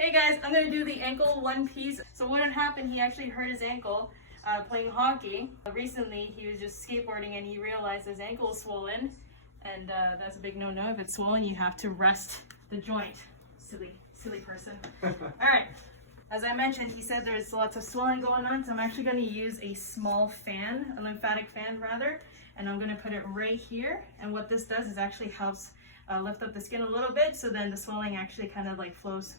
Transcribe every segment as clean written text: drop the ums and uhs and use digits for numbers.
Hey guys, I'm gonna do the ankle one piece. So what had happened, he actually hurt his ankle playing hockey. Recently, he was just skateboarding and he realized his ankle was swollen. And that's a big no-no. If it's swollen, you have to rest the joint. Silly person. All right. As I mentioned, he said there's lots of swelling going on, so I'm actually going to use a small fan, a lymphatic fan rather, and I'm going to put it right here. And what this does is actually helps lift up the skin a little bit, so then the swelling actually kind of like flows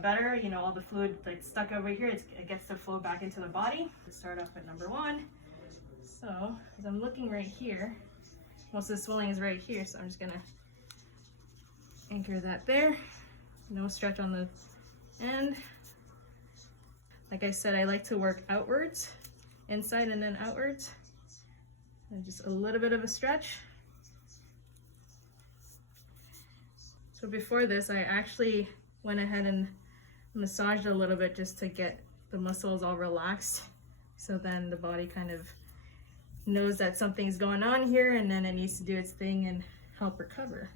better. You know, all the fluid like stuck over here, it gets to flow back into the body. Let's start off with number one. So, as I'm looking right here, most of the swelling is right here, so I'm just going to anchor that there. No stretch on the end. Like I said, I like to work outwards, inside and then outwards. And just a little bit of a stretch. So before this, I actually went ahead and massaged a little bit just to get the muscles all relaxed. So then the body kind of knows that something's going on here and then it needs to do its thing and help recover.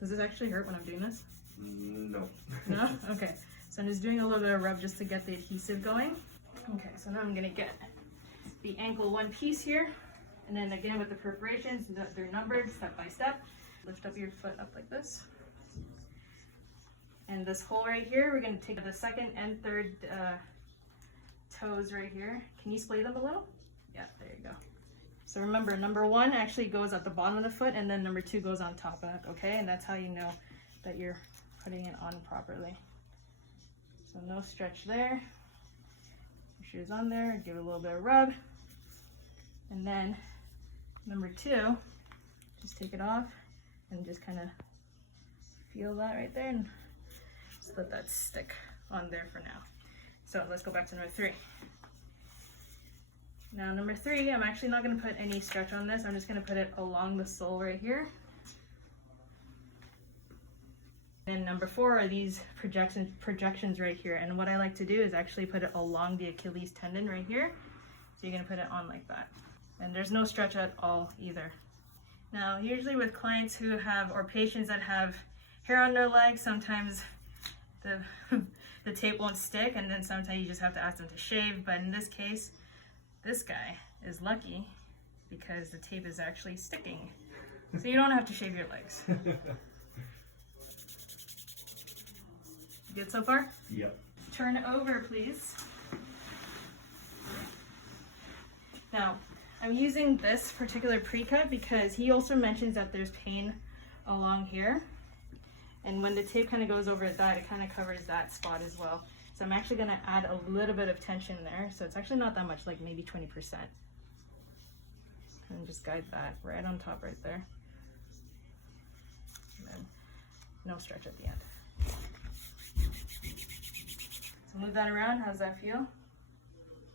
Does this actually hurt when I'm doing this? No. No? Okay. So I'm just doing a little bit of rub just to get the adhesive going. Okay, so now I'm gonna get the ankle one piece here. And then again with the perforations, they're numbered step by step. Lift up your foot up like this. And this hole right here, we're gonna take the second and third toes right here. Can you splay them a little? Yeah, there you go. So remember, number one actually goes at the bottom of the foot and then number two goes on top of it, okay? And that's how you know that you're putting it on properly. So no stretch there. Your shoes on there, give it a little bit of rub. And then number two, just take it off and just kind of feel that right there and just let that stick on there for now. So let's go back to number three. Now number three, I'm actually not going to put any stretch on this. I'm just going to put it along the sole right here. And number four are these projections right here. And what I like to do is actually put it along the Achilles tendon right here. So you're going to put it on like that. And there's no stretch at all either. Now, usually with clients who have, or patients that have hair on their legs, sometimes the tape won't stick, and then sometimes you just have to ask them to shave. But in this case, this guy is lucky because the tape is actually sticking. So you don't have to shave your legs. Good so far? Yep. Turn over, please. Now, I'm using this particular pre-cut because he also mentions that there's pain along here. And when the tape kind of goes over that, it kind of covers that spot as well. So I'm actually going to add a little bit of tension there. So it's actually not that much, like maybe 20%. And just guide that right on top right there. And then no stretch at the end. So move that around. How's that feel?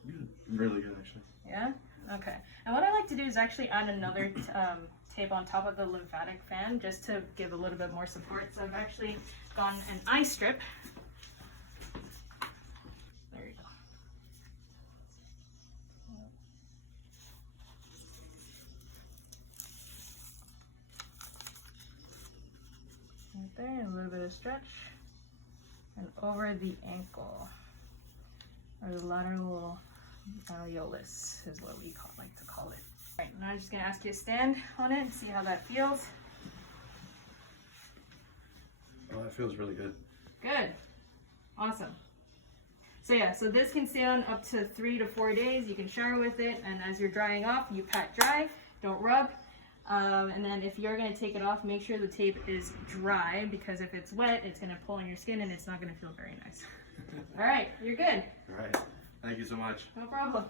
Good. Really good, actually. Yeah? Okay. And what I like to do is actually add another tape on top of the lymphatic fan just to give a little bit more support. So I've actually gone an eye strip. There you go. Right there, a little bit of stretch. And over the ankle, or the lateral malleolus is what we like to call it. All right, now I'm just going to ask you to stand on it and see how that feels. Oh, that feels really good. Good. Awesome. So yeah, so this can stay on up to 3 to 4 days. You can shower with it, and as you're drying off, you pat dry, don't rub. And then if you're going to take it off, make sure the tape is dry, because if it's wet, it's going to pull on your skin and it's not going to feel very nice. All right, you're good. All right. Thank you so much. No problem.